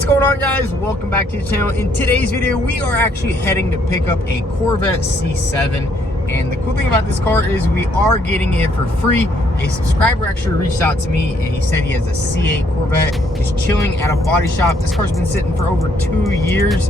What's going on, guys? Welcome back to the channel. In today's video, we are actually heading to pick up a Corvette C7. And the cool thing about this car is we are getting it for free. A subscriber actually reached out to me and he said he has a C8 Corvette. He's chilling at a body shop. This car's been sitting for over 2 years.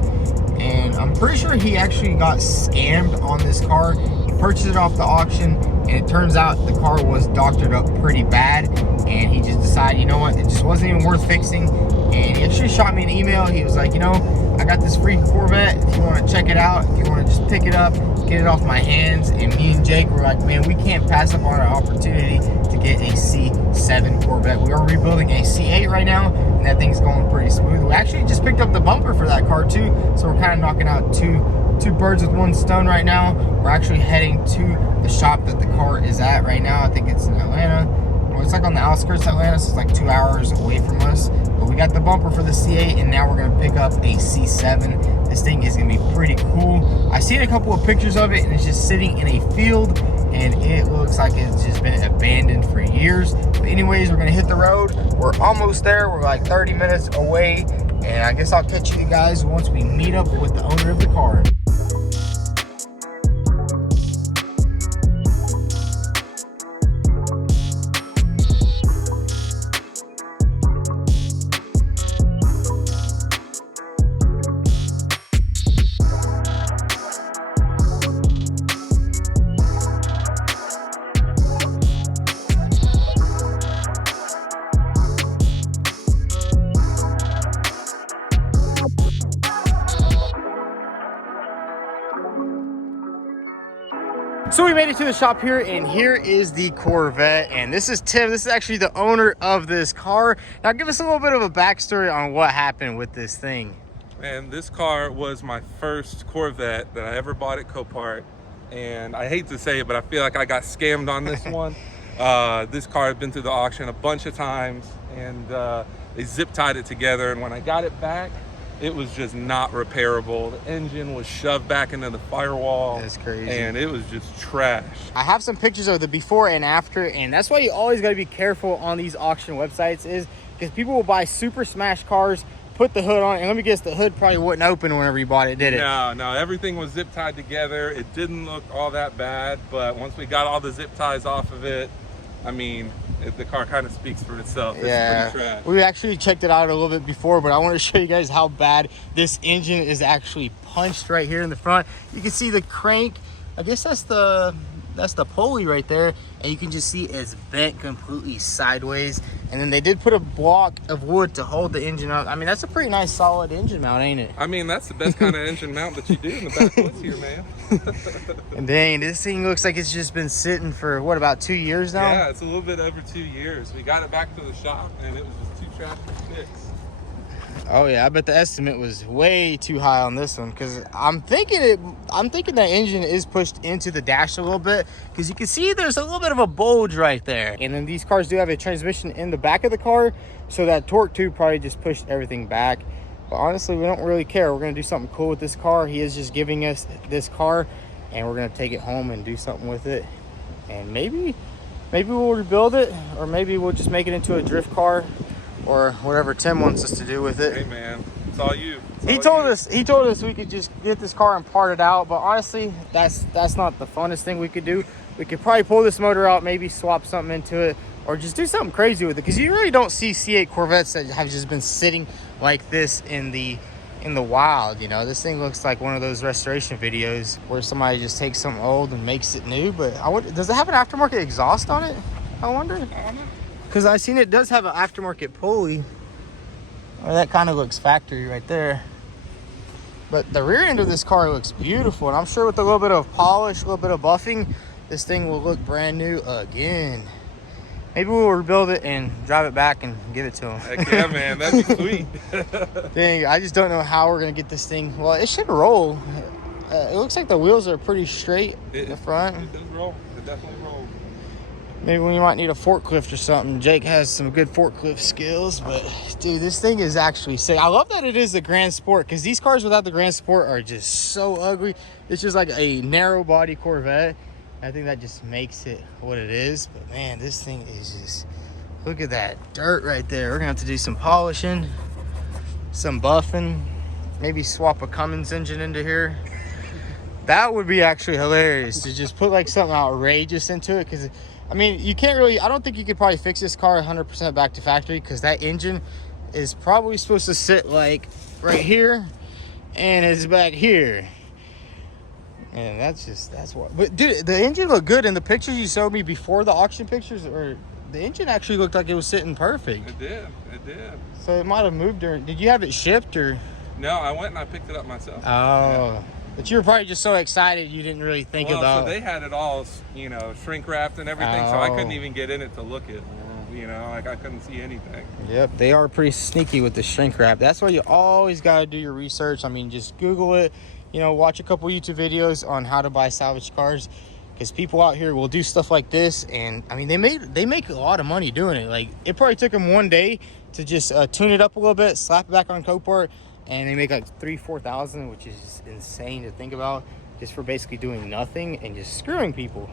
And I'm pretty sure he actually got scammed on this car. He purchased it off the auction, and it turns out the car was doctored up pretty bad. And he just decided, you know what, it just wasn't even worth fixing. And he actually shot me an email. He was like, you know, I got this free Corvette. If you want to check it out, if you want to just pick it up, get it off my hands. And me and Jake were like, man, we can't pass up on our opportunity to get a C7 Corvette. We are rebuilding a C8 right now, and that thing's going pretty smooth. We actually just picked up the bumper for that car too, so we're kind of knocking out two birds with one stone right now. We're actually heading to the shop that the car is at right now. I think it's in Atlanta. Well, it's like on the outskirts of Atlanta, so it's like 2 hours away from us. But we got the bumper for the C8, and now we're gonna pick up a C7. This thing is gonna be pretty cool. I've seen a couple of pictures of it, and it's just sitting in a field, and it looks like it's just been abandoned for years. But anyways, we're gonna hit the road. We're almost there. We're like 30 minutes away, and I guess I'll catch you guys once we meet up with the owner of the car. So we made it to the shop here, and here is the Corvette, and this is Tim. This is actually the owner of this car. Now give us a little bit of a backstory on what happened with this thing. Man, this car was my first Corvette that I ever bought at Copart, and I hate to say it, but I feel like I got scammed on this one. This car had been through the auction a bunch of times, and they zip tied it together, and when I got it back, it was just not repairable. The engine was shoved back into the firewall. That's crazy. And it was just trash. I have some pictures of the before and after, and that's why you always got to be careful on these auction websites, is because people will buy super smash cars, put the hood on, and let me guess, the hood probably wouldn't open whenever you bought it, did it? No, everything was zip tied together. It didn't look all that bad, but once we got all the zip ties off of it, I mean, the car kind of speaks for itself. It's pretty trash. We actually checked it out a little bit before, but I want to show you guys how bad this engine is actually punched right here in the front. You can see the crank. I guess that's the pulley right there, and you can just see it's bent completely sideways. And then they did put a block of wood to hold the engine up. I mean, that's a pretty nice solid engine mount, ain't it? I mean, that's the best kind of engine mount that you do in the backwoods here, man. And dang, this thing looks like it's just been sitting for what, about 2 years now? Yeah, it's a little bit over 2 years. We got it back to the shop, and it was just too trash to fix. Oh yeah, I bet the estimate was way too high on this one, because I'm thinking that engine is pushed into the dash a little bit, because you can see there's a little bit of a bulge right there. And then these cars do have a transmission in the back of the car, so that torque tube probably just pushed everything back. But honestly, we don't really care. We're gonna do something cool with this car. He is just giving us this car, and we're gonna take it home and do something with it. And maybe we'll rebuild it, or maybe we'll just make it into a drift car, or whatever Tim wants us to do with it. Hey man, it's all you. He told us we could just get this car and part it out, but honestly, that's not the funnest thing we could do. We could probably pull this motor out, maybe swap something into it, or just do something crazy with it, because you really don't see C8 Corvettes that have just been sitting like this in the wild. You know, this thing looks like one of those restoration videos where somebody just takes something old and makes it new. But does it have an aftermarket exhaust on it? I wonder. I don't know. Because I seen it does have an aftermarket pulley. Or that kind of looks factory right there. But the rear end of this car looks beautiful, and I'm sure with a little bit of polish, a little bit of buffing, this thing will look brand new again. Maybe we'll rebuild it and drive it back and give it to him. Heck yeah, man, that'd be sweet. Dang, I just don't know how we're gonna get this thing. Well, it should roll. It looks like the wheels are pretty straight in the front. It does roll. It definitely rolls. Maybe we might need a forklift or something. Jake has some good forklift skills, but dude, this thing is actually sick. I love that it is the Grand Sport, because these cars without the Grand Sport are just so ugly. It's just like a narrow body Corvette. I think that just makes it what it is. But man, this thing is just, look at that dirt right there. We're gonna have to do some polishing. some buffing, maybe swap a Cummins engine into here. That would be actually hilarious to just put like something outrageous into it, because I mean, you can't really, I don't think you could probably fix this car 100% back to factory, because that engine is probably supposed to sit like right here and it's back here. And that's what. But dude, the engine looked good in the pictures you showed me before the auction pictures, or the engine actually looked like it was sitting perfect. It did. So it might have moved during, did you have it shipped or? No, I went and I picked it up myself. Oh. Yeah. But you were probably just so excited you didn't really think about. So they had it all, you know, shrink wrapped and everything, so I couldn't even get in it to look at. You know, like I couldn't see anything. Yep, they are pretty sneaky with the shrink wrap. That's why you always got to do your research. I mean, just Google it. You know, watch a couple YouTube videos on how to buy salvage cars, because people out here will do stuff like this, and I mean, they make a lot of money doing it. Like, it probably took them one day to just tune it up a little bit, slap it back on Copart, and they make like $3,000-$4,000, which is insane to think about, just for basically doing nothing and just screwing people.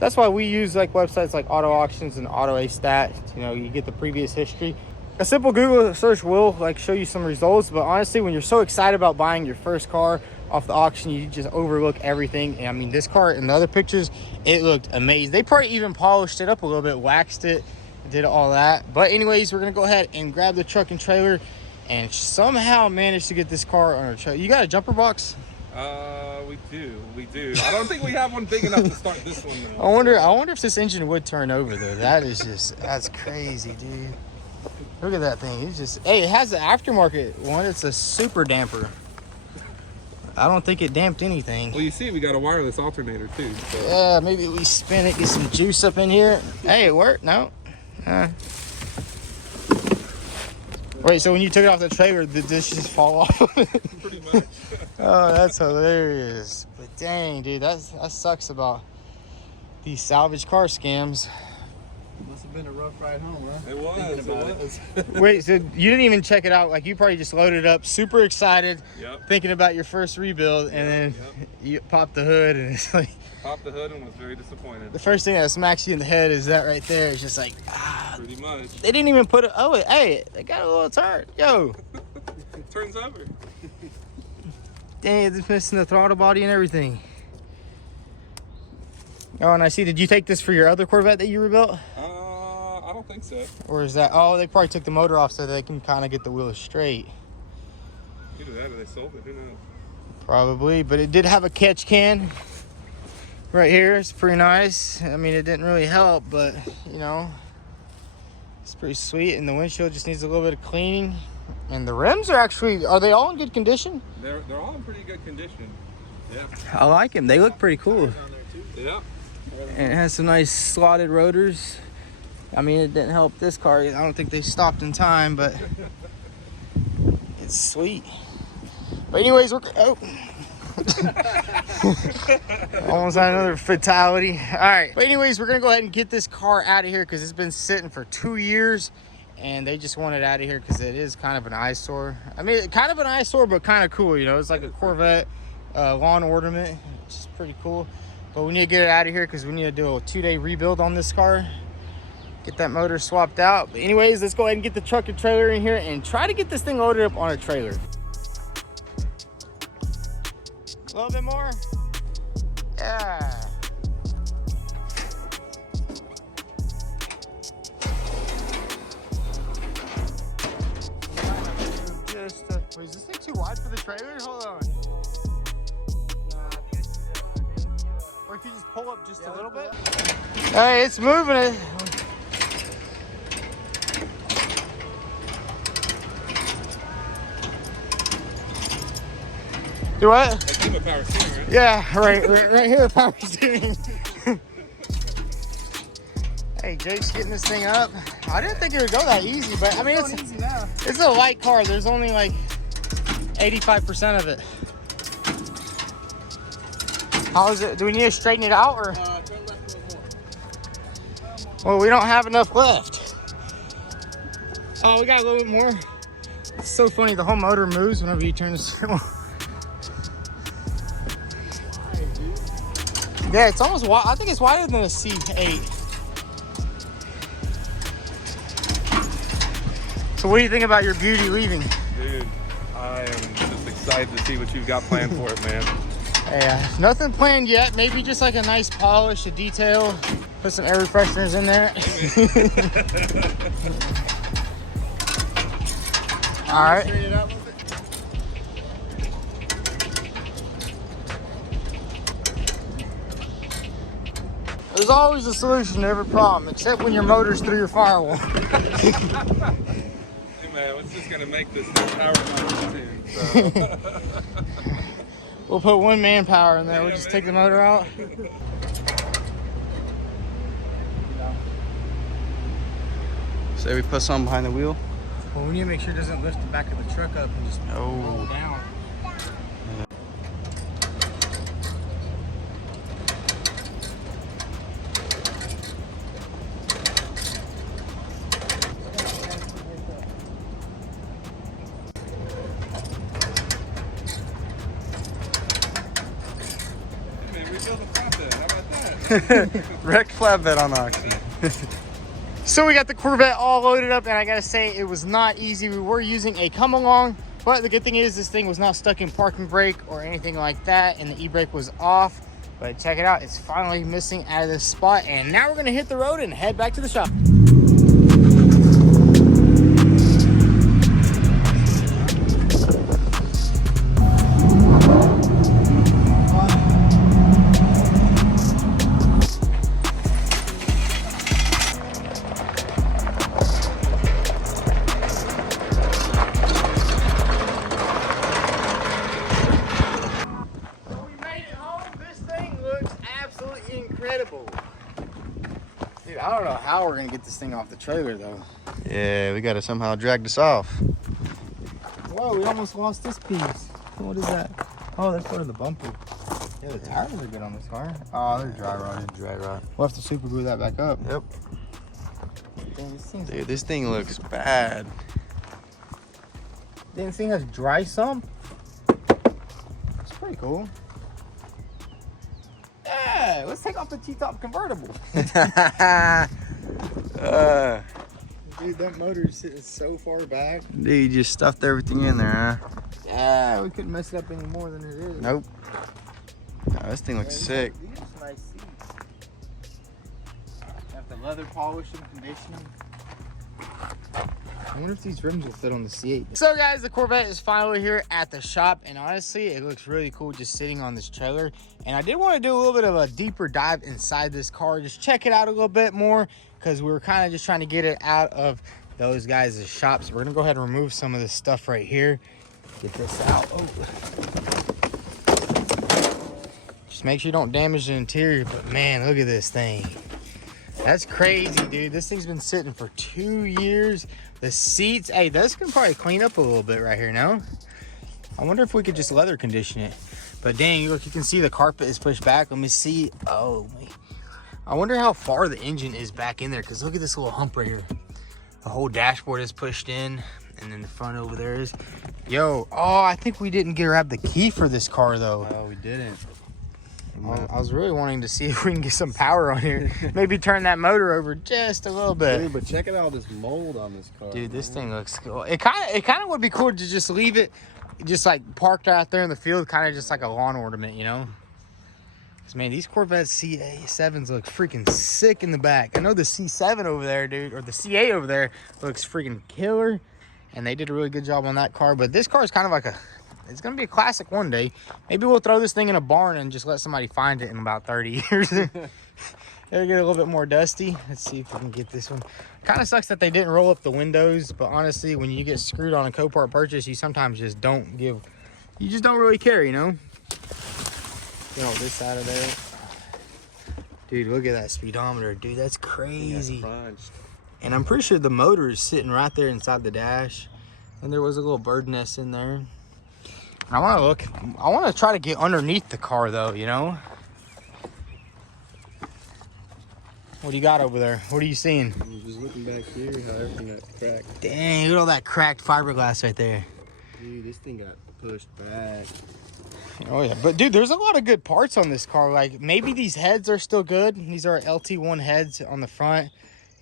That's why we use like websites like Auto Auctions and Auto A Stat. You know, you get the previous history. A simple Google search will like show you some results, but honestly, when you're so excited about buying your first car off the auction, you just overlook everything. And I mean, this car in the other pictures, it looked amazing. They probably even polished it up a little bit, waxed it, did all that. But anyways, we're gonna go ahead and grab the truck and trailer and somehow manage to get this car on our trailer. You got a jumper box? We do. I don't think we have one big enough to start this one though. I wonder if this engine would turn over though. That's crazy, dude. Look at that thing. It's just, hey, it has the aftermarket one. It's a super damper. I don't think it damped anything. Well, you see, we got a wireless alternator too. So. Yeah, maybe we spin it, get some juice up in here. Hey, it worked. No. Wait, so when you took it off the trailer, did this just fall off? Pretty much. Oh, that's hilarious. But dang, dude, that sucks about these salvage car scams. Must have been a rough ride home, huh? It was. Wait, so you didn't even check it out? Like, you probably just loaded it up, super excited, thinking about your first rebuild, and then you popped the hood, and it's like... Popped the hood and was very disappointed. The first thing that smacks you in the head is that right there. It's just like, Pretty much. They didn't even put it... Oh, hey, they got a little turn. Yo. Turns over. Dang, it's missing the throttle body and everything. Oh, and I see, did you take this for your other Corvette that you rebuilt? I don't think so. Or is that, oh, they probably took the motor off so they can kind of get the wheels straight. Either that or they sold it, who knows? Probably, but it did have a catch can right here. It's pretty nice. I mean, it didn't really help, but, you know, it's pretty sweet. And the windshield just needs a little bit of cleaning. And the rims are actually, are they all in good condition? They're all in pretty good condition. Yeah. I like them. They look pretty cool. Yeah. And it has some nice slotted rotors. I mean, it didn't help this car. I don't think they stopped in time, but it's sweet. But anyways, we're... Oh. Almost had another fatality. All right. But anyways, we're going to go ahead and get this car out of here because it's been sitting for 2 years. And they just want it out of here because it is kind of an eyesore. I mean, kind of an eyesore, but kind of cool. You know, it's like a Corvette lawn ornament, which is pretty cool. But we need to get it out of here because we need to do a 2-day rebuild on this car. Get that motor swapped out. But anyways, let's go ahead and get the truck and trailer in here and try to get this thing loaded up on a trailer. A little bit more. Yeah. Wait, is this thing too wide for the trailer? Hold on. Or if you just pull up just a little bit. Hey, it's moving it. Do what? They keep a power steering, right? Yeah, right here, power steering. Hey, Jake's getting this thing up. I didn't think it would go that easy, but I mean, easy now. It's a light car. There's only like 85% of it. How is it? Do we need to straighten it out or? Turn left a little more. Well, we don't have enough left. Oh, we got a little bit more. It's so funny. The whole motor moves whenever you turn this. Yeah, it's almost wide. I think it's wider than a C8. So what do you think about your beauty leaving? Dude, I am just excited to see what you've got planned for it, man. Yeah, nothing planned yet. Maybe just like a nice polish, a detail. Put some air fresheners in there. All right. There's always a solution to every problem, except when your motor's through your firewall. Hey man, what's just gonna make this thing power tune? So. We'll put one manpower in there. We'll just take the motor out. Say we put something behind the wheel. Well, we need to make sure it doesn't lift the back of the truck up and just roll down. Wrecked flatbed on auction. So we got the Corvette all loaded up, and I gotta say it was not easy. We were using a come along, but the good thing is this thing was not stuck in parking brake or anything like that, and the e-brake was off. But check it out, it's finally missing out of this spot, and now we're gonna hit the road and head back to the shop. Incredible. Dude, I don't know how we're gonna get this thing off the trailer though. Yeah, we gotta somehow drag this off. Whoa, we almost lost this piece. What is that? Oh, that's part of the bumper. Yeah, the tires are good on this car. Oh, they're dry rotted. Dry rot. We'll have to super glue that back up. Yep. Damn, Dude, this thing looks bad. This thing has dry sump. It's pretty cool. Yeah, let's take off the T-top convertible. Dude, that motor is sitting so far back. Dude, you just stuffed everything in there, huh? Yeah, we couldn't mess it up any more than it is. Nope. Oh, this thing looks sick. These are some nice seats. Got the leather polishing, conditioning. I wonder if these rims will fit on the C8. So guys, the Corvette is finally here at the shop, and honestly, it looks really cool just sitting on this trailer. And I did want to do a little bit of a deeper dive inside this car, just check it out a little bit more, because we were kind of just trying to get it out of those guys' shops. So we're gonna go ahead and remove some of this stuff right here. Get this out. Oh. Just make sure you don't damage the interior, but man, look at this thing. That's crazy, dude. This thing's been sitting for 2 years. The seats, hey, this can probably clean up a little bit right here, no? I wonder if we could just leather condition it. But dang, look, you can see the carpet is pushed back. Let me see. Oh, I wonder how far the engine is back in there, because look at this little hump right here. The whole dashboard is pushed in, and then the front over there is. Yo, oh, I think we didn't grab the key for this car, though. Oh, we didn't. I was really wanting to see if we can get some power on here. Maybe turn that motor over just a little bit. Dude, but check out all this mold on this car. Dude, this thing looks cool. It kind of would be cool to just leave it just like parked out there in the field, kind of just like a lawn ornament, you know? Because man, these Corvette C7s look freaking sick in the back. I know the C7 over there, dude, or the C8 over there looks freaking killer, and they did a really good job on that car. But this car is kind of like it's gonna be a classic one day. Maybe we'll throw this thing in a barn and just let somebody find it in about 30 years. It'll get a little bit more dusty. Let's see if we can get this one. Kind of sucks that they didn't roll up the windows, but honestly, when you get screwed on a Copart purchase, you sometimes just don't really care, you know? Get all this out of there. Dude, look at that speedometer. Dude, that's crazy. And I'm pretty sure the motor is sitting right there inside the dash. And there was a little bird nest in there. I want to try to get underneath the car though, you know? What do you got over there? What are you seeing? I'm just looking back here, how everything got cracked. Dang, look at all that cracked fiberglass right there. Dude, this thing got pushed back. Oh yeah, but dude, there's a lot of good parts on this car. Like maybe these heads are still good. These are LT1 heads on the front.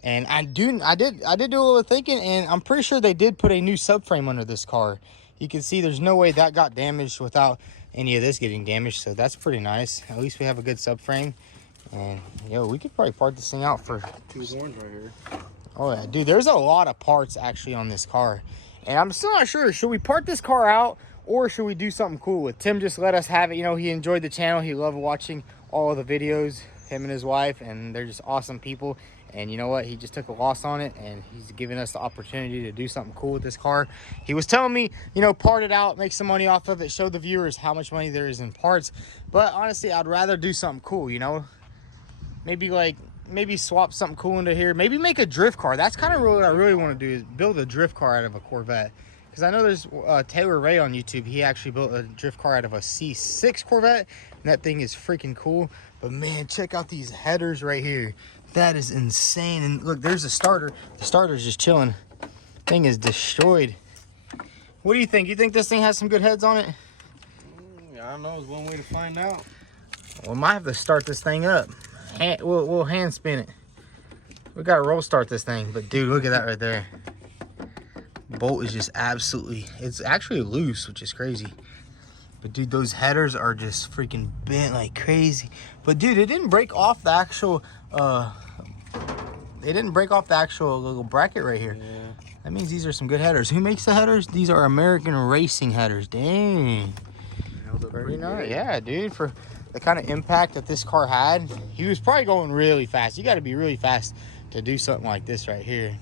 And I did do a little thinking, and I'm pretty sure they did put a new subframe under this car. You can see there's no way that got damaged without any of this getting damaged, so that's pretty nice. At least we have a good subframe. And yo, we could probably part this thing out for 2 horns right here. Oh yeah, dude, there's a lot of parts actually on this car. And I'm still not sure, should we part this car out or should we do something cool with Tim? Just let us have it. You know, he enjoyed the channel. He loved watching all of the videos, him and his wife, and they're just awesome people. And you know what? He just took a loss on it, and he's giving us the opportunity to do something cool with this car. He was telling me, you know, part it out, make some money off of it, show the viewers how much money there is in parts. But honestly, I'd rather do something cool, you know? Maybe swap something cool into here. Maybe make a drift car. That's kind of what I really want to do, is build a drift car out of a Corvette. Because I know there's Taylor Ray on YouTube. He actually built a drift car out of a C6 Corvette. And that thing is freaking cool. But man, check out these headers right here. That is insane. And look, there's a starter. The starter's just chilling. Thing is destroyed. What do you think? You think this thing has some good heads on it? I don't know. It's one way to find out. Well, I might have to start this thing up. We'll hand spin it. We gotta roll start this thing. But dude, look at that right there. Bolt is just absolutely, it's actually loose, which is crazy. But dude, those headers are just freaking bent like crazy. But dude, it didn't break off the actual little bracket right here. Yeah. That means these are some good headers. Who makes the headers? These are American Racing headers. Dang. Pretty nice. Yeah, dude, for the kind of impact that this car had, he was probably going really fast. You got to be really fast to do something like this right here.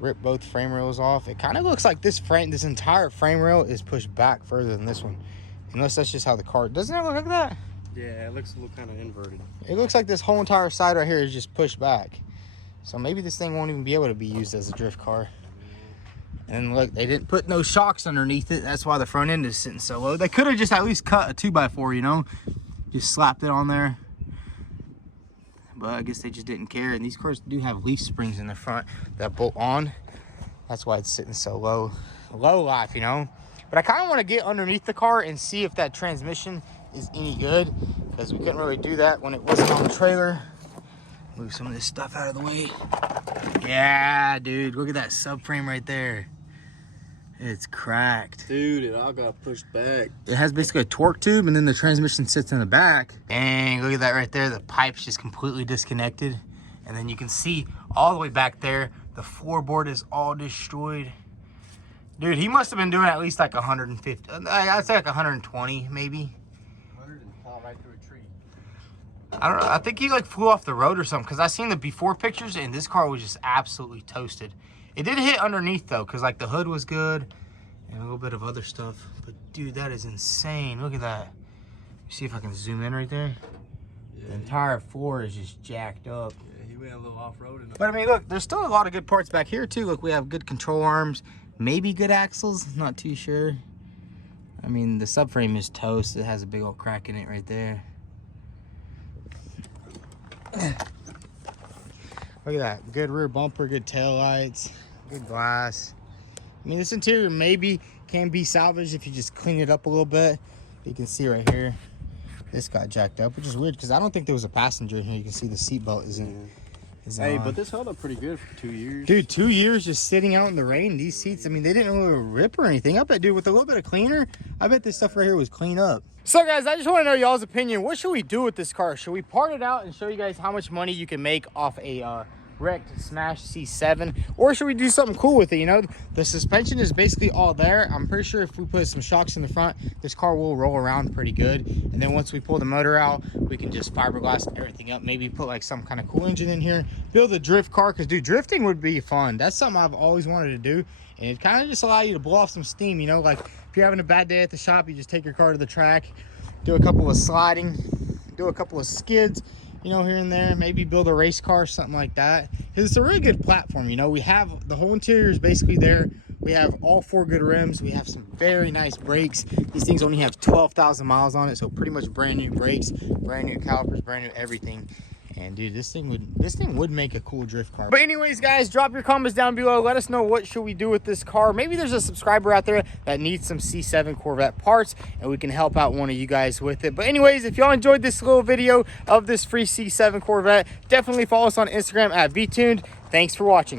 Rip both frame rails off. It kind of looks like this entire frame rail is pushed back further than this one, unless that's just how the car, doesn't it look like that? Yeah, it looks a little kind of inverted. It looks like this whole entire side right here is just pushed back. So maybe this thing won't even be able to be used as a drift car. And look, they didn't put no shocks underneath it. That's why the front end is sitting so low. They could have just at least cut a 2x4, you know, just slapped it on there. But I guess they just didn't care. And these cars do have leaf springs in the front that bolt on. That's why it's sitting so low. Low life, you know. But I kind of want to get underneath the car and see if that transmission is any good, because we couldn't really do that when it wasn't on the trailer. Move some of this stuff out of the way. Yeah, dude, look at that subframe right there. It's cracked. Dude, it all got pushed back. It has basically a torque tube, and then the transmission sits in the back. Dang, look at that right there. The pipe's just completely disconnected. And then you can see all the way back there, the floorboard is all destroyed. Dude, he must have been doing at least like 150. I'd say like 120, maybe. 100 and fall right through a tree. I don't know. I think he like flew off the road or something, because I seen the before pictures and this car was just absolutely toasted. It did hit underneath though, because like the hood was good and a little bit of other stuff. But dude, that is insane. Look at that. See if I can zoom in right there. Yeah, the entire floor is just jacked up. Yeah, he went a little off-road. But I mean, look, there's still a lot of good parts back here too. Look, we have good control arms, maybe good axles, not too sure. I mean, the subframe is toast. It has a big old crack in it right there. Look at that. Good rear bumper, good tail lights, good glass. I mean, this interior maybe can be salvaged if you just clean it up a little bit. You can see right here, this got jacked up, which is weird because I don't think there was a passenger in here. You can see the seatbelt isn't. Hey, but this held up pretty good for 2 years. Dude, 2 years just sitting out in the rain. These seats, I mean, they didn't really rip or anything. I bet, dude, with a little bit of cleaner, I bet this stuff right here was clean up. So, guys, I just want to know y'all's opinion. What should we do with this car? Should we part it out and show you guys how much money you can make off a wrecked smash C7, or should we do something cool with it? You know, the suspension is basically all there. I'm pretty sure if we put some shocks in the front, this car will roll around pretty good. And then once we pull the motor out, we can just fiberglass everything up, maybe put like some kind of cool engine in here, build a drift car, because dude, drifting would be fun. That's something I've always wanted to do, and it kind of just allow you to blow off some steam. You know, like if you're having a bad day at the shop, you just take your car to the track, do a couple of sliding, do a couple of skids, you know, here and there, maybe build a race car, something like that. Because it's a really good platform. You know, we have the whole interior is basically there. We have all 4 good rims. We have some very nice brakes. These things only have 12,000 miles on it, so pretty much brand new brakes, brand new calipers, brand new everything. And dude, this thing would make a cool drift car. But anyways, guys, drop your comments down below. Let us know what should we do with this car. Maybe there's a subscriber out there that needs some C7 Corvette parts, and we can help out one of you guys with it. But anyways, if y'all enjoyed this little video of this free C7 Corvette, definitely follow us on Instagram at VTuned. Thanks for watching.